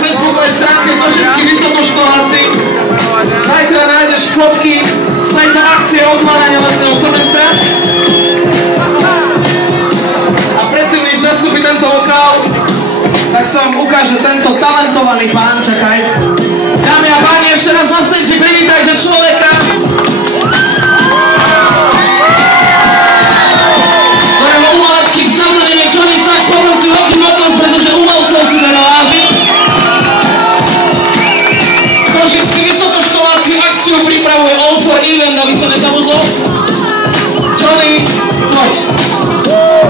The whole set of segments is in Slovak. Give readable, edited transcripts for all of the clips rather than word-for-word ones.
facebookovej stránke Košickí vysokoškoláci. Zajtra nájdeš fotky z tejto akcie otvárania letného semestra. A predtým, než nastúpi tento vokál, tak sa vám ukáže tento talentovaný pán, čakaj. Dámy a páni, ešte raz na stage privítajte človeka, ktorého umelecký pseudonym je Johnny Sax. Poprosím veľký potles, pretože umelcov si treba vážiť. Košickí vysokoškoláci akciu pripravuje All for Event, aby sa nezabudlo. Johnny, poď.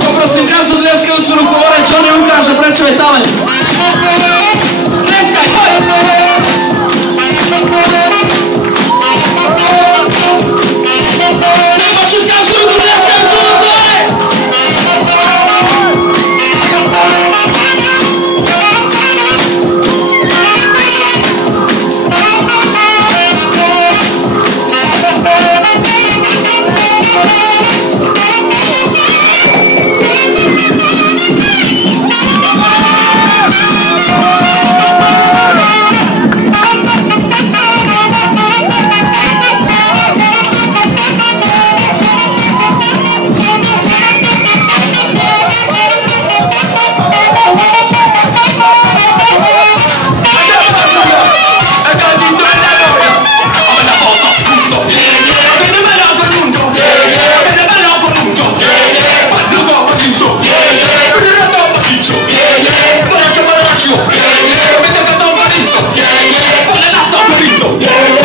Poprosím každú dleskajúcu ruku hore, Johnny ukáže, prečo je talent. Dleskaj, poď! Chcem počuť každú ruku dleskajúcu ruku hore!